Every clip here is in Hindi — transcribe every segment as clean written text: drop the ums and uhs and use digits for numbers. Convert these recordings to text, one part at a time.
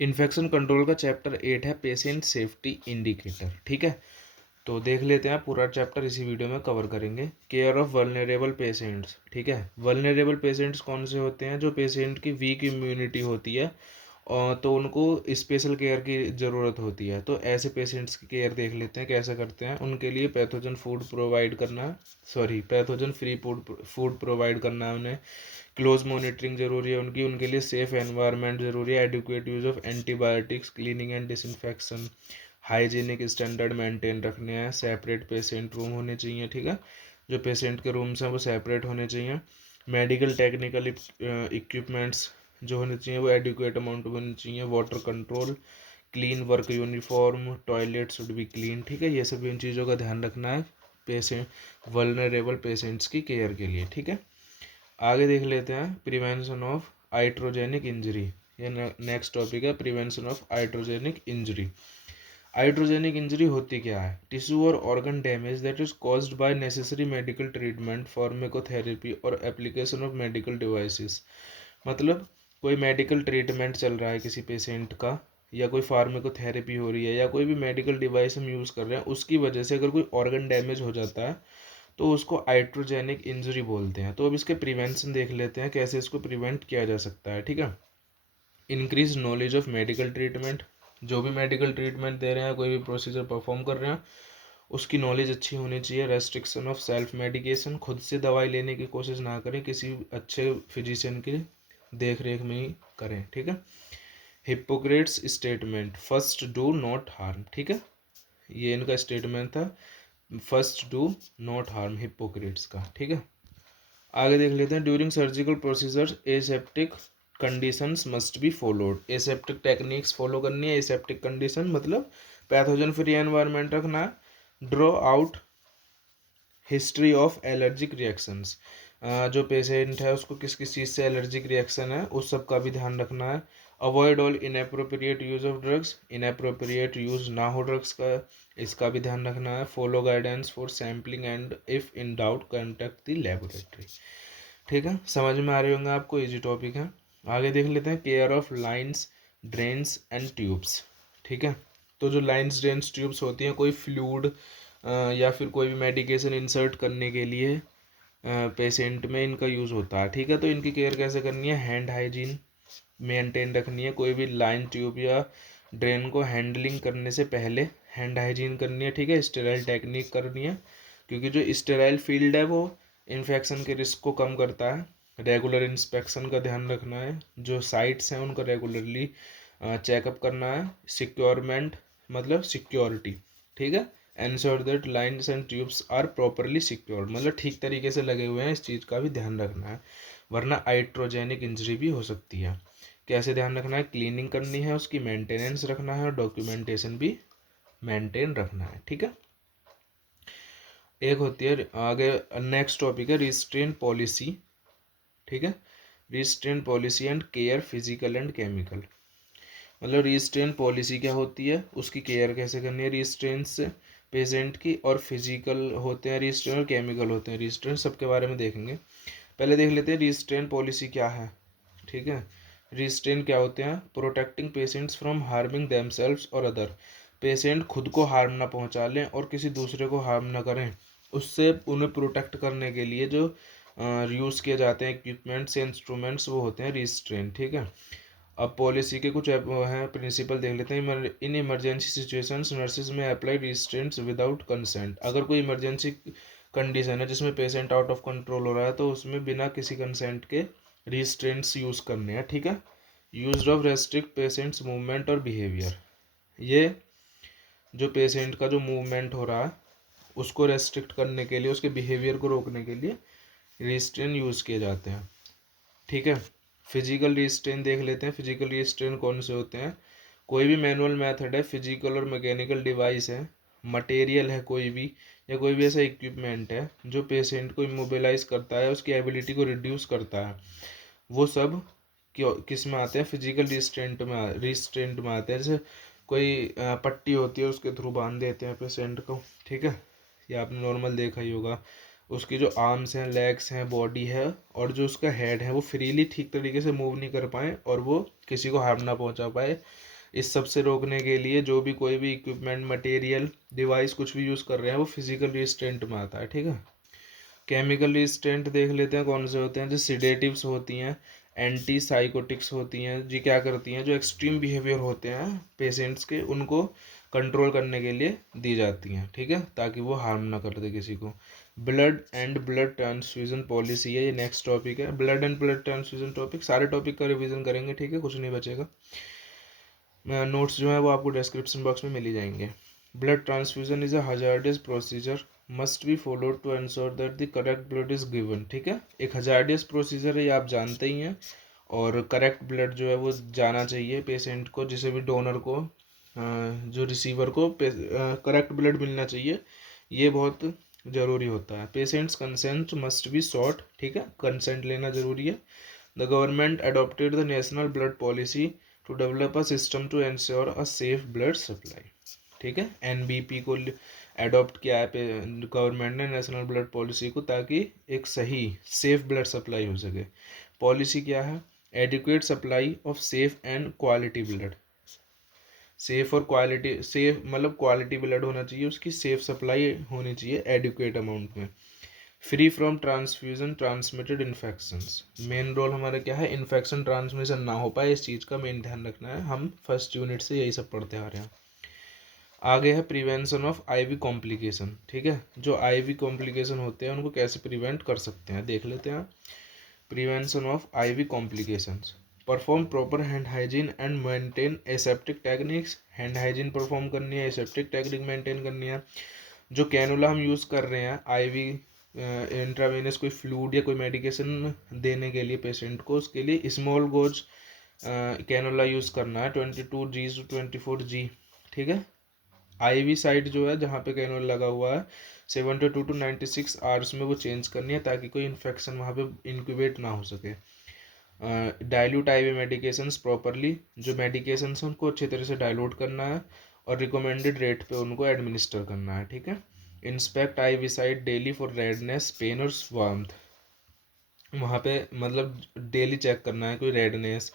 इन्फेक्शन कंट्रोल का चैप्टर 8 है पेशेंट सेफ्टी इंडिकेटर। ठीक है, तो देख लेते हैं, पूरा चैप्टर इसी वीडियो में कवर करेंगे। Care of vulnerable patients. ठीक है, वल्नरेबल पेशेंट्स कौन से होते हैं? जो पेशेंट की वीक इम्यूनिटी होती है और तो उनको स्पेशल केयर की ज़रूरत होती है। तो ऐसे पेशेंट्स की केयर देख लेते हैं कैसे करते हैं। उनके लिए पैथोजन फूड प्रोवाइड करना, पैथोजन फ्री फूड प्रोवाइड करना है उन्हें। क्लोज मॉनिटरिंग जरूरी है उनकी। उनके लिए सेफ एनवायरनमेंट जरूरी है। Adequate use of antibiotics, cleaning and disinfection, hygienic standard maintain रखने हैं। सेपरेट पेशेंट रूम होने चाहिए। ठीक है, जो पेशेंट के रूम्स हैं वो सेपरेट होने चाहिए। मेडिकल टेक्निकल इक्विपमेंट्स जो होने चाहिए वो एडिक्वेट अमाउंट में होनी चाहिए। Water control, clean work uniform, toilet should be clean. ठीक है, ये सब इन चीज़ों का ध्यान रखना है पेशेंट वल्नरेबल पेशेंट्स की केयर के लिए। ठीक है, आगे देख लेते हैं प्रिवेंशन ऑफ आइट्रोजेनिक इंजरी। ये नेक्स्ट टॉपिक है, prevention of iatrogenic injury. Iatrogenic injury होती क्या है? टिश्यू और organ damage that is caused by necessary medical treatment, pharmacotherapy और एप्लीकेशन ऑफ मेडिकल डिवाइसेस। मतलब कोई मेडिकल ट्रीटमेंट चल रहा है किसी पेशेंट का, या कोई फार्माकोथेरेपी हो रही है, या कोई भी मेडिकल डिवाइस हम यूज़ कर रहे हैं, उसकी वजह से अगर कोई ऑर्गन डैमेज हो जाता है तो उसको आइट्रोजेनिक इंजरी बोलते हैं। तो अब इसके प्रिवेंशन देख लेते हैं, कैसे इसको प्रिवेंट किया जा सकता है। ठीक है, increase knowledge of medical treatment. जो भी मेडिकल ट्रीटमेंट दे रहे हैं, कोई भी प्रोसीजर परफॉर्म कर रहे हैं, उसकी नॉलेज अच्छी होनी चाहिए। रेस्ट्रिक्शन ऑफ सेल्फ मेडिकेशन, खुद से दवाई लेने की कोशिश ना करें, किसी अच्छे फिजिशियन की देख रेख में ही करें। ठीक है, Hippocrates statement, first do not harm. ठीक है, ये इनका स्टेटमेंट था, first do not harm, Hippocrates का। ठीक है, आगे देख लेते हैं। During surgical procedure aseptic conditions must be followed. Aseptic techniques follow करनी है। एसेप्टिक कंडीशन मतलब पैथोजन फ्री एनवायरनमेंट रखना है। Draw out history of allergic reactions, जो पेशेंट है उसको किस किस चीज़ से एलर्जिक रिएक्शन है उस सब का भी ध्यान रखना है। Avoid all inappropriate use of drugs, inappropriate use ना हो ड्रग्स का, इसका भी ध्यान रखना है। Follow guidance for sampling and if in doubt contact the laboratory. ठीक है, समझ में आ रही होंगे आपको, इजी टॉपिक है। आगे देख लेते हैं care of lines, drains and tubes. ठीक है, तो जो लाइन्स, ड्रेन्स, ट्यूब्स होती हैं, कोई फ्लूइड या फिर कोई भी मेडिकेशन इंसर्ट करने के लिए पेशेंट में इनका यूज़ होता है। ठीक है, तो इनकी केयर कैसे करनी है? हैंड हाइजीन मेंटेन रखनी है। कोई भी लाइन, ट्यूब या ड्रेन को हैंडलिंग करने से पहले हैंड हाइजीन करनी है। ठीक है, स्टेराइल टेक्निक करनी है, क्योंकि जो स्टेराइल फील्ड है वो इन्फेक्शन के रिस्क को कम करता है। रेगुलर इंस्पेक्शन का ध्यान रखना है। जो साइट्स हैं उनको रेगुलरली चेकअप करना है। सिक्योरमेंट मतलब सिक्योरिटी। ठीक है, ensure that lines and tubes are properly secured, मतलब ठीक तरीके से लगे हुए हैं, इस चीज़ का भी ध्यान रखना है, वरना आइट्रोजेनिक इंजरी भी हो सकती है। कैसे ध्यान रखना है? क्लीनिंग करनी है, उसकी मेंटेनेंस रखना है और डॉक्यूमेंटेशन भी मेंटेन रखना है। ठीक है, एक होती है आगे, नेक्स्ट टॉपिक है रिस्ट्रेन पॉलिसी। ठीक है, restrain policy and care physical and chemical. मतलब रिस्ट्रेन पॉलिसी क्या होती है, उसकी केयर कैसे करनी है रिस्ट्रेन से पेशेंट की, और फिजिकल होते हैं रिस्ट्रेन और केमिकल होते हैं रिस्ट्रेन, सबके बारे में देखेंगे। पहले देख लेते हैं रिस्ट्रेन पॉलिसी क्या है। ठीक है, रिस्ट्रेन क्या होते हैं? Protecting patients from harming themselves और अदर। पेशेंट खुद को हार्म ना पहुंचा लें और किसी दूसरे को हार्म ना करें, उससे उन्हें प्रोटेक्ट करने के लिए जो यूज़ किए जाते हैं इक्विपमेंट्स या इंस्ट्रूमेंट्स, वो होते हैं रिस्ट्रेन। ठीक है, अब पॉलिसी के कुछ वो हैं प्रिंसिपल देख लेते हैं। इन इमरजेंसी सिचुएशंस नर्सेज में अप्लाई रिस्ट्रेंट्स विदाउट कंसेंट। अगर कोई इमरजेंसी कंडीशन है जिसमें पेशेंट आउट ऑफ कंट्रोल हो रहा है, तो उसमें बिना किसी कंसेंट के रिस्ट्रेंट्स यूज़ करने हैं। ठीक है, use of restrict patients movement और बिहेवियर। ये जो पेशेंट का जो मूवमेंट हो रहा है उसको रेस्ट्रिक्ट करने के लिए, उसके बिहेवियर को रोकने के लिए रिस्ट्रेन यूज़ किए जाते हैं। ठीक है, फिजिकल रिस्ट्रेन देख लेते हैं। फिजिकल रिस्ट्रेन कौन से होते हैं? कोई भी मैनुअल मेथड है, फिजिकल और मैकेनिकल डिवाइस है, मटेरियल है कोई भी, या कोई भी ऐसा इक्विपमेंट है जो पेशेंट को इमोबिलाइज करता है, उसकी एबिलिटी को रिड्यूस करता है, वो सब किस में आते हैं? फिजिकल रिस्ट्रेंट में आते हैं। जैसे कोई पट्टी होती है, उसके थ्रू बांध देते हैं पेशेंट को। ठीक है, या आपने नॉर्मल देखा ही होगा, उसकी जो आर्म्स हैं, लेग्स हैं, बॉडी है और जो उसका हेड है वो फ्रीली ठीक तरीके से मूव नहीं कर पाए और वो किसी को हार्म ना पहुंचा पाए। इस सब से रोकने के लिए जो भी कोई भी इक्विपमेंट, मटेरियल, डिवाइस कुछ भी यूज़ कर रहे हैं वो फिजिकल रिस्ट्रेंट में आता है। ठीक है, केमिकल रिस्ट्रेंट देख लेते हैं कौन से होते हैं। जो सिडेटिव्स होती हैं, एंटी साइकोटिक्स होती हैं, जी क्या करती हैं, जो एक्सट्रीम बिहेवियर होते हैं पेशेंट्स के उनको कंट्रोल करने के लिए दी जाती हैं। ठीक है, ताकि वो हार्म ना कर दे किसी को। Blood and blood transfusion policy है, ये नेक्स्ट टॉपिक है। Blood and blood transfusion topic, सारे टॉपिक का रिवीजन करेंगे। ठीक है, कुछ नहीं बचेगा। नोट्स जो है वो आपको डिस्क्रिप्शन बॉक्स में मिल ही जाएंगे। Blood transfusion is a hazardous procedure must be followed to ensure that the correct blood is given. ठीक है, एक हजार्डियस प्रोसीजर है, ये आप जानते ही हैं। और करेक्ट ब्लड जो है वो जाना चाहिए पेशेंट को, जिसे भी डोनर को, जो रिसीवर को करेक्ट ब्लड मिलना चाहिए। ये बहुत ज़रूरी होता है। Patients consent must be sought. ठीक है, कंसेंट लेना ज़रूरी है। The government adopted the national blood policy to develop a system to ensure a safe blood supply. ठीक है, एनबीपी को अडॉप्ट किया है गवर्नमेंट ने, नेशनल ब्लड पॉलिसी को, ताकि एक सही सेफ ब्लड सप्लाई हो सके। पॉलिसी क्या है? Adequate supply of safe and quality blood. Safe और क्वालिटी, सेफ मतलब क्वालिटी ब्लड होना चाहिए, उसकी सेफ सप्लाई होनी चाहिए एडिक्वेट अमाउंट में। Free from transfusion transmitted infections. Main role हमारा क्या है? इन्फेक्शन ट्रांसमिशन ना हो पाए, इस चीज़ का मेन ध्यान रखना है। हम फर्स्ट यूनिट से यही सब पढ़ते आ रहे हैं। आगे है प्रिवेंशन ऑफ आईवी कॉम्प्लिकेशन। ठीक है, जो आईवी कॉम्प्लिकेशन होते हैं उनको कैसे प्रिवेंट कर सकते हैं देख लेते हैं। Prevention of IV complications, perform proper hand hygiene and maintain aseptic techniques. Hand hygiene perform करनी है, एसेप्टिक टेक्निक मेंटेन करनी है। जो कैनुला हम यूज़ कर रहे हैं आईवी इंट्रावेनस कोई फ्लूइड या कोई मेडिकेशन देने के लिए पेशेंट को, उसके लिए स्मॉल गोज कैनुला यूज़ करना है, 22G to 24G। ठीक है, आईवी साइट जो है जहाँ पे कैनुला लगा हुआ है 72 to 96 आवर्स में वो चेंज करनी है, ताकि कोई इन्फेक्शन वहाँ पे इंक्यूबेट ना हो सके। डाइल्यूट आईवी मेडिकेशंस प्रॉपरली, जो मेडिकेशंस हैं उनको अच्छी तरह से डाइल्यूट करना है और रिकमेंडेड रेट पे उनको एडमिनिस्टर करना है। ठीक है, inspect IV site daily for redness, pain और वार्मथ। वहाँ पे मतलब डेली चेक करना है, कोई रेडनेस,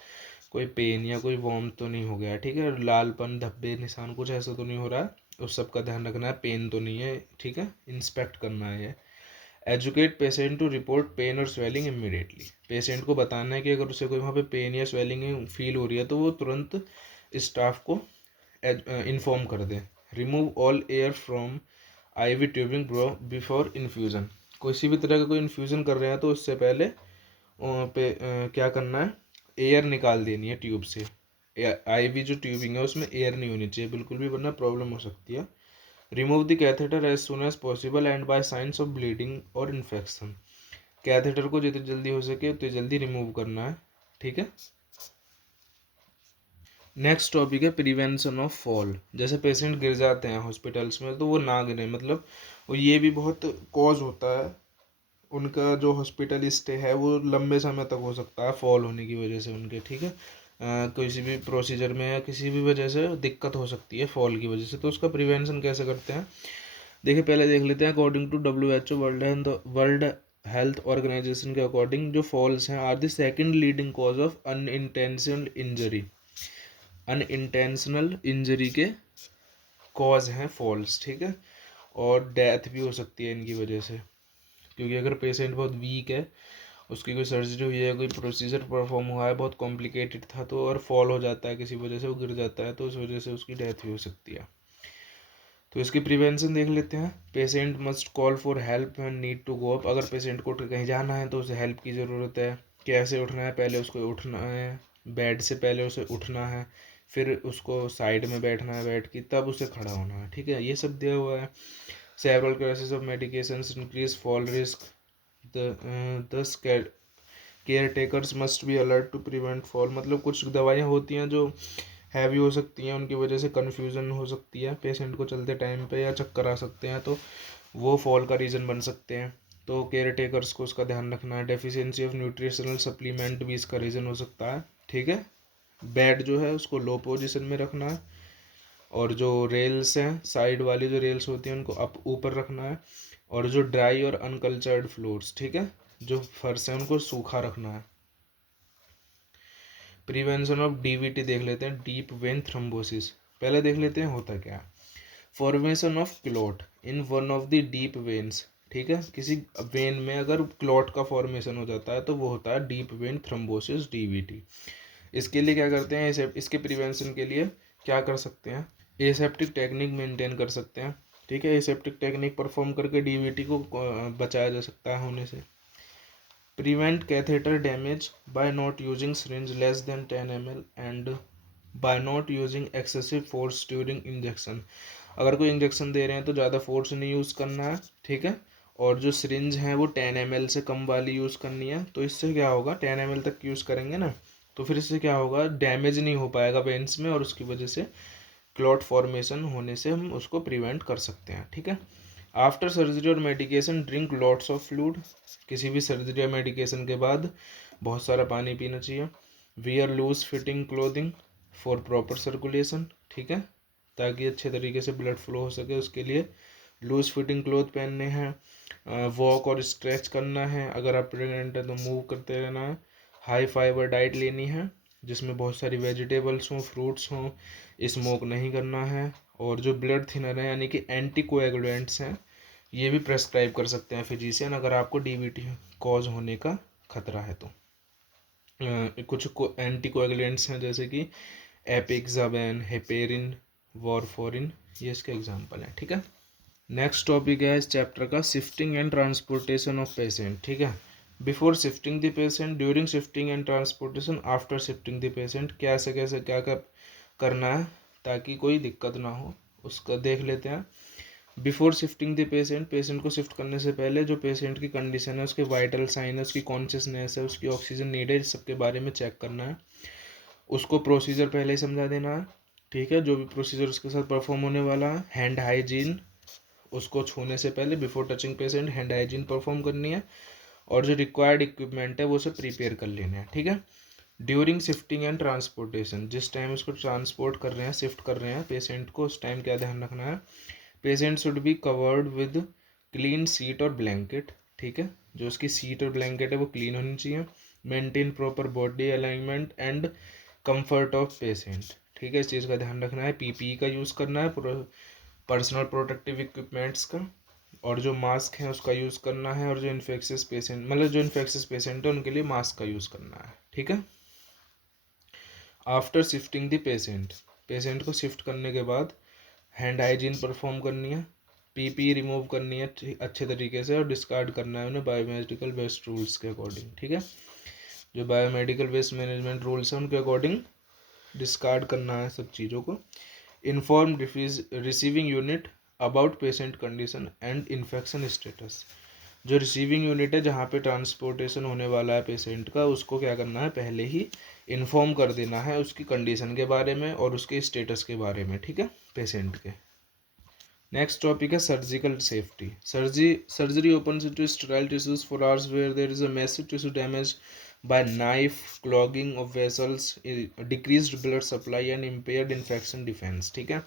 कोई पेन या कोई वार्मथ तो नहीं हो गया। ठीक है, लालपन, धब्बे, निशान कुछ ऐसा तो नहीं हो रहा है, उस सब का ध्यान रखना है। पेन तो नहीं है। ठीक है, इंस्पेक्ट करना है। Educate patient to report pain और स्वेलिंग इमीडिएटली। पेशेंट को बताना है कि अगर उसे कोई वहाँ पे पेन या स्वेलिंग फील हो रही है तो वो तुरंत स्टाफ को इन्फॉर्म कर दें। Remove all air from IV tubing before infusion. किसी भी तरह का कोई इन्फ्यूज़न कर रहे हैं तो उससे पहले क्या करना है? एयर निकाल देनी है ट्यूब से। आईवी जो ट्यूबिंग है उसमें एयर नहीं होनी चाहिए बिल्कुल भी, वरना प्रॉब्लम हो सकती है। Remove the catheter as soon as possible and by signs of bleeding और इन्फेक्शन। कैथेटर को जितनी जल्दी हो सके उतनी जल्दी रिमूव करना है। ठीक है, नेक्स्ट टॉपिक है प्रिवेंशन ऑफ फॉल। जैसे पेशेंट गिर जाते हैं हॉस्पिटल्स में तो वो ना गिरे, मतलब वो ये भी बहुत कॉज होता है, उनका जो हॉस्पिटल स्टे है वो लंबे समय तक हो सकता है फॉल होने की वजह से उनके। ठीक है, किसी भी प्रोसीजर में या किसी भी वजह से दिक्कत हो सकती है फॉल की वजह से, तो उसका प्रिवेंशन कैसे करते हैं देखिए। पहले देख लेते हैं, according to WHO World Health Organization के अकॉर्डिंग जो फॉल्स हैं are the second leading cause of unintentional injury. Unintentional injury के कॉज हैं फॉल्स। ठीक है, और डेथ भी हो सकती है इनकी वजह से, क्योंकि अगर पेशेंट बहुत वीक है, उसकी कोई सर्जरी हुई है, कोई प्रोसीजर परफॉर्म हुआ है बहुत कॉम्प्लिकेटेड था, तो और फॉल हो जाता है किसी वजह से, वो गिर जाता है, तो उस वजह से उसकी डेथ भी हो सकती है। तो इसकी प्रिवेंशन देख लेते हैं। Patient must call for help and need to go up. अगर पेशेंट को कहीं जाना है तो उसे हेल्प की ज़रूरत है। कैसे उठना है? पहले उसको उठना है, बेड से पहले उसे उठना है, फिर उसको साइड में बैठना है बेड की, तब उसे खड़ा होना है। ठीक है, ये सब दिया हुआ है। Several classes of medications increase fall risk, thus caretakers must be alert to prevent fall. मतलब कुछ दवाइयाँ होती हैं जो हैवी हो सकती हैं, उनकी वजह से कन्फ्यूज़न हो सकती है पेशेंट को चलते टाइम पे, या चक्कर आ सकते हैं, तो वो फॉल का रीज़न बन सकते हैं। तो केयर टेकर्स को उसका ध्यान रखना है। डेफिशिएंसी ऑफ न्यूट्रिशनल सप्लीमेंट भी इसका रीज़न हो सकता है। ठीक है, बेड जो है उसको लो पोजीशन में रखना है, और जो रेल्स हैं साइड वाली जो रेल्स होती हैं उनको अप ऊपर रखना है, और जो ड्राई और अनकल्चर्ड फ्लोर्स, ठीक है, जो फर्श है उनको सूखा रखना है। प्रिवेंशन ऑफ डीवीटी देख लेते हैं, डीप वेन थ्रोम्बोसिस। पहले देख लेते हैं होता क्या है। Formation of clot in one of the deep veins, ठीक है, किसी वेन में अगर क्लॉट का फॉर्मेशन हो जाता है तो वो होता है डीप वेन थ्रोम्बोसिस, डीवीटी। इसके लिए क्या करते हैं, इसके प्रिवेंशन के लिए क्या कर सकते हैं, एसेप्टिक टेक्निक मेंटेन कर सकते हैं, ठीक है। एसेप्टिक टेक्निक परफॉर्म करके डीवीटी को बचाया जा सकता है होने से। Prevent catheter damage by not using syringe less than 10 ml and by not using excessive force during injection. अगर कोई इंजेक्शन दे रहे हैं तो ज़्यादा फोर्स नहीं यूज़ करना है, ठीक है। और जो सिरिंज है वो 10 ml से कम वाली यूज़ करनी है। तो इससे क्या होगा, 10 ml तक यूज़ करेंगे ना, तो फिर इससे क्या होगा, डैमेज नहीं हो पाएगा वेन्स में, और उसकी वजह से क्लॉट फॉर्मेशन होने से हम उसको प्रिवेंट कर सकते हैं, ठीक है। आफ्टर सर्जरी और medication drink lots of fluid. किसी भी सर्जरी या मेडिकेशन के बाद बहुत सारा पानी पीना चाहिए। Wear loose fitting clothing for proper circulation, ठीक है, ताकि अच्छे तरीके से ब्लड फ्लो हो सके, उसके लिए लूज फिटिंग क्लोथ पहनने हैं। वॉक और स्ट्रेच करना है, अगर आप प्रेग्नेंट हैं तो मूव करते रहना है। हाई फाइबर डाइट लेनी है जिसमें बहुत सारी वेजिटेबल्स हों, फ्रूट्स हों। स्मोक नहीं करना है। और जो ब्लड थिनर है यानी कि एंटी कोएगुलेंट्स हैं, ये भी प्रेस्क्राइब कर सकते हैं फिजिशियन अगर आपको डीवीटी कॉज होने का खतरा है तो। कुछ एंटी कोएगुलेंट्स हैं जैसे कि एपिक्साबेन, हेपेरिन, वॉरफोरिन, ये इसके एग्जाम्पल हैं, ठीक है। नेक्स्ट टॉपिक है इस चैप्टर का, shifting and transportation of patient, ठीक है। Before shifting the patient, during shifting and transportation, after shifting the patient, कैसे कैसे क्या क्या करना है ताकि कोई दिक्कत ना हो, उसका देख लेते हैं। Before shifting the patient, patient को शिफ्ट करने से पहले जो पेशेंट की कंडीशन है, उसके वाइटल साइन है, उसकी कॉन्शियसनेस है, उसकी ऑक्सीजन नीड है, सबके बारे में चेक करना है। उसको प्रोसीजर पहले ही समझा देना है, ठीक है, जो भी प्रोसीजर उसके साथ परफॉर्म होने वाला है। हैंड हाइजीन, उसको छूने से पहले before touching patient hand hygiene perform करनी है। और जो रिक्वायर्ड इक्विपमेंट है वो सब प्रिपेयर कर लेने हैं, ठीक है। ड्यूरिंग शिफ्टिंग एंड ट्रांसपोर्टेशन, जिस टाइम उसको ट्रांसपोर्ट कर रहे हैं, शिफ्ट कर रहे हैं पेशेंट को, उस टाइम क्या ध्यान रखना है, patient should be covered with clean seat और ब्लैंकेट, ठीक है, जो उसकी सीट और ब्लैंकेट है वो क्लीन होनी चाहिए। Maintain proper body alignment and comfort of patient, ठीक है, इस चीज़ का ध्यान रखना है। पीपीई का यूज़ करना है, पर्सनल प्रोटेक्टिव इक्विपमेंट्स का, और जो मास्क है उसका यूज़ करना है। और जो इन्फेक्शियस पेशेंट, मतलब जो इन्फेक्शियस पेशेंट है उनके लिए मास्क का यूज़ करना है, ठीक है। After shifting the patient, patient को शिफ्ट करने के बाद हैंड हाइजीन परफॉर्म करनी है, पीपी रिमूव करनी है अच्छे तरीके से, और डिस्कार्ड करना है उन्हें बायोमेडिकल वेस्ट रूल्स के अकॉर्डिंग, ठीक है। जो बायोमेडिकल वेस्ट मैनेजमेंट रूल्स हैं उनके अकॉर्डिंग डिस्कार्ड करना है सब चीज़ों को। Inform receiving unit about patient condition and infection status, जो रिसीविंग यूनिट है जहाँ पे ट्रांसपोर्टेशन होने वाला है पेशेंट का, उसको क्या करना है, पहले ही इन्फॉर्म कर देना है उसकी कंडीशन के बारे में और उसके स्टेटस के बारे में, ठीक है, पेशेंट के। नेक्स्ट टॉपिक है surgical safety. Surgery opens into sterile tissues for hours where there is a massive tissue damage by knife, clogging of vessels, decreased blood supply and impaired infection defense, ठीक है।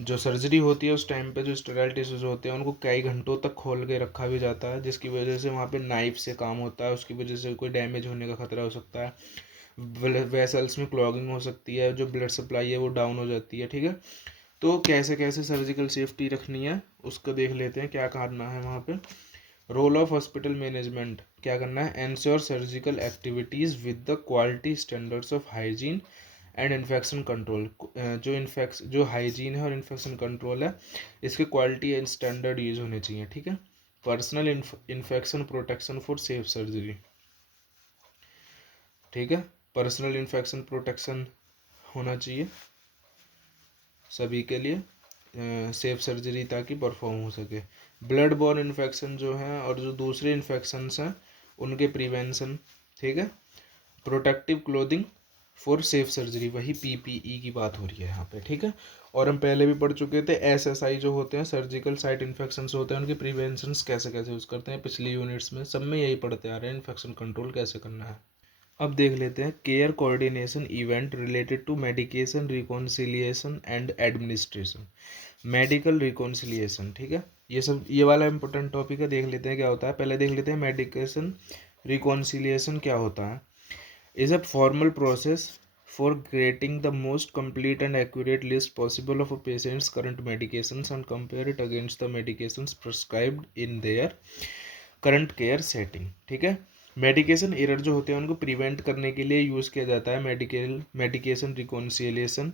जो सर्जरी होती है उस टाइम पे जो स्टेराइल टिश्यूज होते हैं उनको कई घंटों तक खोल के रखा भी जाता है, जिसकी वजह से वहाँ पे नाइफ से काम होता है, उसकी वजह से कोई डैमेज होने का खतरा हो सकता है। वेसल्स में क्लॉगिंग हो सकती है, जो ब्लड सप्लाई है वो डाउन हो जाती है, ठीक है। तो कैसे कैसे सर्जिकल सेफ्टी रखनी है उसको देख लेते हैं, क्या करना है वहाँ पे। रोल ऑफ हॉस्पिटल मैनेजमेंट, क्या करना है, ensure surgical activities with the quality standards of hygiene and infection control. जो हाइजीन है और इन्फेक्शन कंट्रोल है, इसके क्वालिटी एंड स्टैंडर्ड यूज होने चाहिए, ठीक है। Personal infection protection for safe surgery, ठीक है, पर्सनल इन्फेक्शन प्रोटेक्शन होना चाहिए सभी के लिए सेफ सर्जरी ताकि परफॉर्म हो सके। ब्लड बॉर्न इन्फेक्शन जो हैं और जो दूसरे इन्फेक्शंस हैं उनके प्रिवेंशन, ठीक है। Protective clothing for safe surgery, वही पीपीई की बात हो रही है यहाँ पे, ठीक है। और हम पहले भी पढ़ चुके थे एसएसआई जो होते हैं, सर्जिकल साइट इन्फेक्शंस होते हैं, उनके प्रिवेंशंस कैसे कैसे यूज़ करते हैं, पिछली यूनिट्स में सब में यही पढ़ते आ रहे हैं, इन्फेक्शन कंट्रोल कैसे करना है। अब देख लेते हैं care coordination event related to medication reconciliation and administration. Medical reconciliation, ठीक है, ये वाला इंपॉर्टेंट टॉपिक है, देख लेते हैं क्या होता है। पहले देख लेते हैं मेडिकेशन रिकॉन्सिलिएशन क्या होता है। Is a formal process for creating the most complete and accurate list possible of a patient's current medications and compare it against the medications prescribed in their current care setting. ठीक है, मेडिकेशन एरर जो होते हैं उनको प्रिवेंट करने के लिए यूज़ किया जाता है मेडिकेशन रिकॉन्सिलिएशन।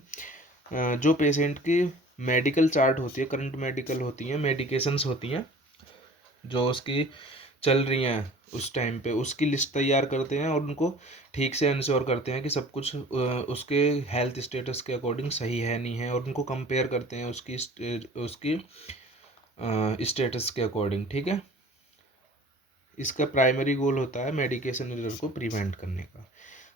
जो पेशेंट की मेडिकल चार्ट होती है, करंट मेडिकल होती हैं, मेडिकेशंस होती हैं जो उसकी चल रही हैं उस टाइम पे, उसकी लिस्ट तैयार करते हैं और उनको ठीक से इंश्योर करते हैं कि सब कुछ उसके हेल्थ स्टेटस के अकॉर्डिंग सही है नहीं है, और उनको कंपेयर करते हैं उसकी स्टेटस के अकॉर्डिंग। ठीक है, इसका प्राइमरी गोल होता है मेडिकेशन एरर को प्रिवेंट करने का।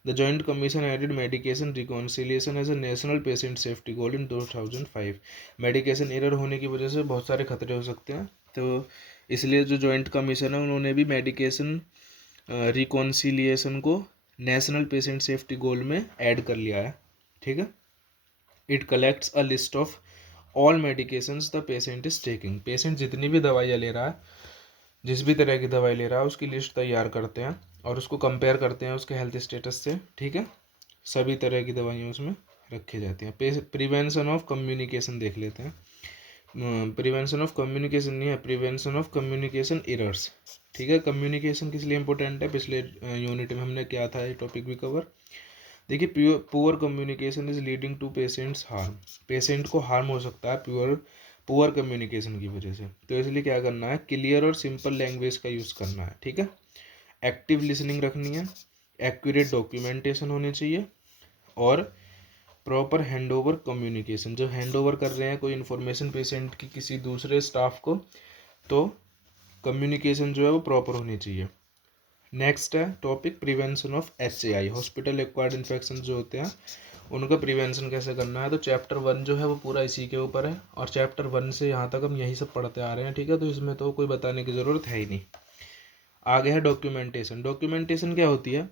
The joint commission added medication reconciliation as a national patient safety goal in 2005। Medication error होने की वजह से बहुत सारे खतरे हो सकते हैं, तो इसलिए जो जॉइंट कमीशन है उन्होंने भी मेडिकेशन रिकॉन्सिलिएशन को नेशनल पेशेंट सेफ्टी गोल में ऐड कर लिया है। ठीक है, it collects a list of all medications the patient is taking. Patient जितनी भी दवाइयाँ ले रहा है, जिस भी तरह की दवाई ले रहा है, उसकी लिस्ट तैयार करते हैं और उसको कंपेयर करते हैं उसके हेल्थ स्टेटस से। ठीक है, सभी तरह की दवाइयाँ उसमें रखी जाती हैं। प्रिवेंशन ऑफ कम्युनिकेशन देख लेते हैं। प्रिवेंशन ऑफ कम्युनिकेशन नहीं है, प्रिवेंशन ऑफ कम्युनिकेशन एरर्स। ठीक है, कम्युनिकेशन किस लिए इंपॉर्टेंट है, पिछले यूनिट में हमने किया था, ये टॉपिक भी कवर। देखिए, poor communication is leading to patients harm. Patient को हार्म हो सकता है पुअर कम्युनिकेशन की वजह से, तो इसलिए क्या करना है, क्लियर और सिंपल लैंग्वेज का यूज़ करना है। ठीक है, एक्टिव लिसनिंग रखनी है, एक्यूरेट डॉक्यूमेंटेशन होनी चाहिए, और प्रॉपर हैंडओवर कम्युनिकेशन। जब हैंडओवर कर रहे हैं कोई इन्फॉर्मेशन पेशेंट की किसी दूसरे स्टाफ को, तो कम्युनिकेशन जो है वो प्रॉपर होनी चाहिए। नेक्स्ट है topic prevention of HAI, hospital acquired infection जो होते हैं उनका प्रिवेंशन कैसे करना है। तो चैप्टर 1 जो है वो पूरा इसी के ऊपर है, और चैप्टर 1 से यहाँ तक हम यही सब पढ़ते आ रहे हैं। ठीक है, तो इसमें तो कोई बताने की ज़रूरत है ही नहीं। आगे है डॉक्यूमेंटेशन। डॉक्यूमेंटेशन क्या होती है,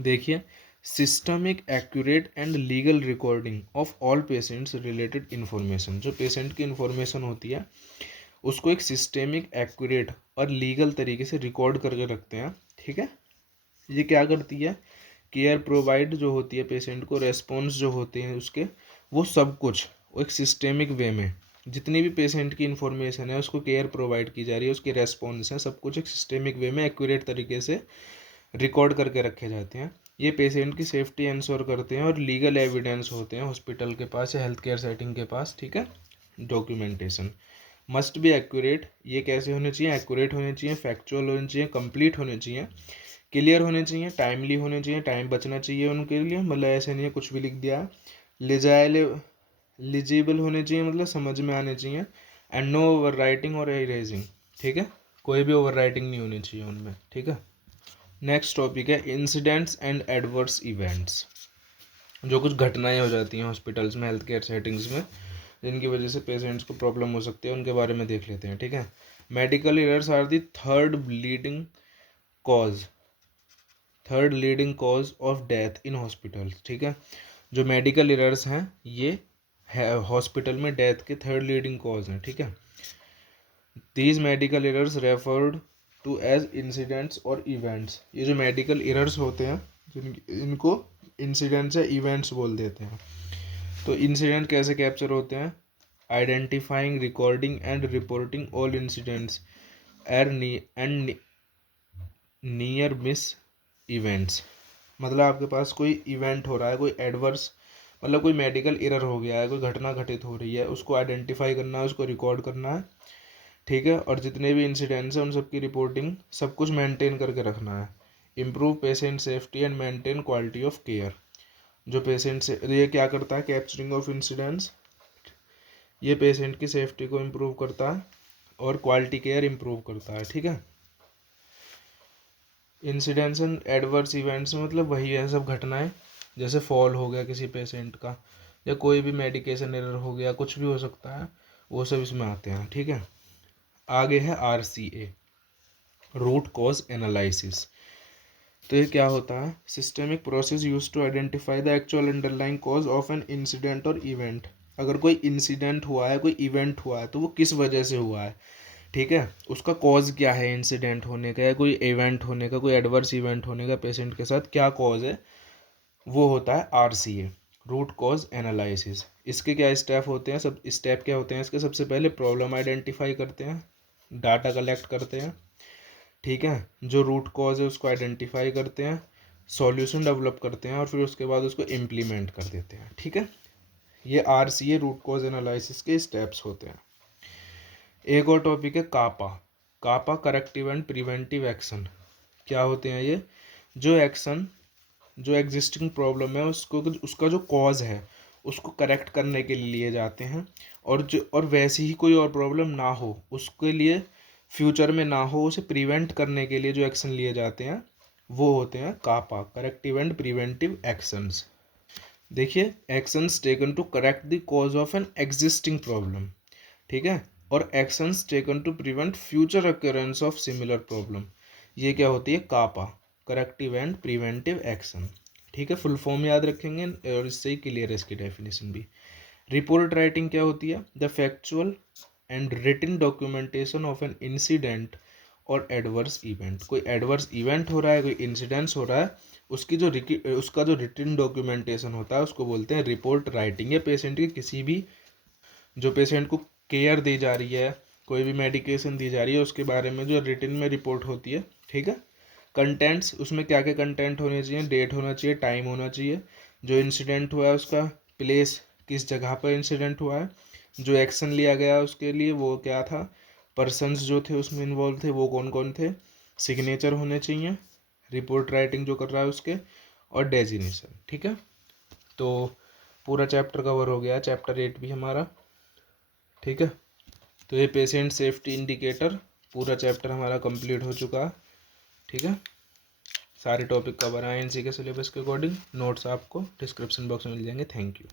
देखिए, systemic accurate and legal recording of all patients related information. जो पेशेंट की इन्फॉर्मेशन होती है उसको एक सिस्टेमिक एक्यूरेट और लीगल तरीके से रिकॉर्ड करके रखते हैं। ठीक है, ये क्या करती है, केयर प्रोवाइड जो होती है पेशेंट को, रेस्पॉन्स जो होते हैं उसके, वो सब कुछ एक सिस्टेमिक वे में, जितनी भी पेशेंट की इन्फॉर्मेशन है उसको केयर प्रोवाइड की जा रही है, उसके रेस्पॉन्स हैं, सब कुछ एक सिस्टेमिक वे में एक्यूरेट तरीके से रिकॉर्ड करके रखे जाते हैं। ये पेशेंट की सेफ्टी इंश्योर करते हैं और लीगल एविडेंस होते हैं हॉस्पिटल के पास या हेल्थ केयर सेटिंग के पास। ठीक है, डॉक्यूमेंटेशन मस्ट बी एक्यूरेट। ये कैसे होने चाहिए, एक्यूरेट होने चाहिए, फैक्चुअल होने चाहिए, कंप्लीट होने चाहिए, क्लियर होने चाहिए, टाइमली होने चाहिए, टाइम बचना चाहिए उनके लिए, मतलब ऐसे नहीं है कुछ भी लिख दिया। लिजिबल होने चाहिए, मतलब समझ में आने चाहिए, एंड नो ओवर राइटिंग और इरेजिंग। ठीक है, कोई भी ओवर राइटिंग नहीं होनी चाहिए उनमें। ठीक है, नेक्स्ट टॉपिक है इंसिडेंट्स एंड एडवर्स इवेंट्स। जो कुछ घटनाएं हो जाती हैं हॉस्पिटल्स में, हेल्थ केयर सेटिंग्स में, जिनकी वजह से पेशेंट्स को प्रॉब्लम हो सकती है, उनके बारे में देख लेते हैं। ठीक है, medical errors are the third leading cause of death in hospital. ठीक है, जो मेडिकल एरर्स हैं ये हॉस्पिटल में डेथ के थर्ड लीडिंग कॉज हैं। ठीक है, these medical errors referred to as incidents और इवेंट्स। ये जो मेडिकल एरर्स होते हैं इनको इंसिडेंट्स या इवेंट्स बोल देते हैं। तो इंसिडेंट कैसे कैप्चर होते हैं, identifying, recording and reporting all incidents and near miss events. मतलब आपके पास कोई इवेंट हो रहा है, कोई एडवर्स, मतलब कोई मेडिकल एरर हो गया है, कोई घटना घटित हो रही है, उसको आइडेंटिफाई करना है, उसको रिकॉर्ड करना है। ठीक है, और जितने भी इंसिडेंट्स हैं उन सब की रिपोर्टिंग, सब कुछ मेंटेन करके रखना है। Improve patient safety and maintain quality of care. जो पेशेंट से ये क्या करता है, कैप्चरिंग ऑफ इंसिडेंट्स, ये पेशेंट की सेफ्टी को इम्प्रूव करता है और क्वालिटी केयर इम्प्रूव करता है। ठीक है, इंसिडेंट्स एंड एडवर्स इवेंट्स मतलब वही है सब घटनाएं, जैसे फॉल हो गया किसी पेशेंट का, या कोई भी मेडिकेशन एरर हो गया, कुछ भी हो सकता है, वो सब इसमें आते हैं। ठीक है, आगे है RCA, रूट कॉज एनालिसिस। तो ये क्या होता है, systemic process use to identify the actual underlying cause of an incident और इवेंट। अगर कोई इंसिडेंट हुआ है, कोई इवेंट हुआ है, तो वो किस वजह से हुआ है, ठीक है, उसका कॉज क्या है इंसिडेंट होने का या कोई इवेंट होने का, कोई एडवर्स इवेंट होने का पेशेंट के साथ क्या कॉज है, वो होता है RCA, रूट कॉज एनालिसिस। इसके क्या स्टेप होते हैं, सब स्टेप क्या होते हैं इसके, सबसे पहले प्रॉब्लम आइडेंटिफाई करते हैं, डाटा कलेक्ट करते हैं, ठीक है, जो रूट कॉज है उसको आइडेंटिफाई करते हैं, सॉल्यूशन डेवलप करते हैं और फिर उसके बाद उसको इम्प्लीमेंट कर देते हैं, ठीक है। ये RCA रूट कॉज एनालिसिस के स्टेप्स होते हैं। एक और टॉपिक है कापा। कापा करेक्टिव एंड प्रिवेंटिव एक्शन। क्या होते हैं ये, जो एक्शन, जो एग्जिस्टिंग प्रॉब्लम है उसको, उसका जो कॉज है उसको करेक्ट करने के लिए लिए जाते हैं, और वैसी ही कोई और प्रॉब्लम ना हो उसके लिए, फ्यूचर में ना हो, उसे प्रिवेंट करने के लिए जो एक्शन लिए जाते हैं वो होते हैं CAPA, corrective and preventive actions. देखिए, actions taken to correct the cause of an existing problem, ठीक है, और actions taken to prevent future occurrence of similar problem, ये क्या होती है CAPA, corrective and preventive action, ठीक है। फुल फॉर्म याद रखेंगे और इससे ही क्लियर है इसकी डेफिनेशन भी। रिपोर्ट राइटिंग क्या होती है, the factual and written documentation of an incident और एडवर्स इवेंट। कोई एडवर्स इवेंट हो रहा है, कोई इंसिडेंस हो रहा है, उसका जो रिटन डॉक्यूमेंटेशन होता है उसको बोलते हैं रिपोर्ट राइटिंग। या पेशेंट की किसी भी, जो पेशेंट को केयर दी जा रही है, कोई भी मेडिकेशन दी जा रही है, उसके बारे में जो रिटन में रिपोर्ट होती है, ठीक है। कंटेंट्स, उसमें क्या क्या कंटेंट होने चाहिए, डेट होना चाहिए, टाइम होना चाहिए, जो इंसिडेंट हुआ है उसका प्लेस, किस जगह पर इंसिडेंट हुआ है, जो एक्शन लिया गया उसके लिए वो क्या था, पर्सन्स जो थे उसमें इन्वॉल्व थे वो कौन कौन थे, सिग्नेचर होने चाहिए रिपोर्ट राइटिंग जो कर रहा है उसके, और डेजिग्नेशन, ठीक है। तो पूरा चैप्टर कवर हो गया, चैप्टर 8 भी हमारा, ठीक है। तो ये पेशेंट सेफ्टी इंडिकेटर पूरा चैप्टर हमारा कंप्लीट हो चुका है, ठीक है। सारे टॉपिक कवर आए इसी के सिलेबस के अकॉर्डिंग। नोट्स आपको डिस्क्रिप्शन बॉक्स में मिल जाएंगे। Thank you.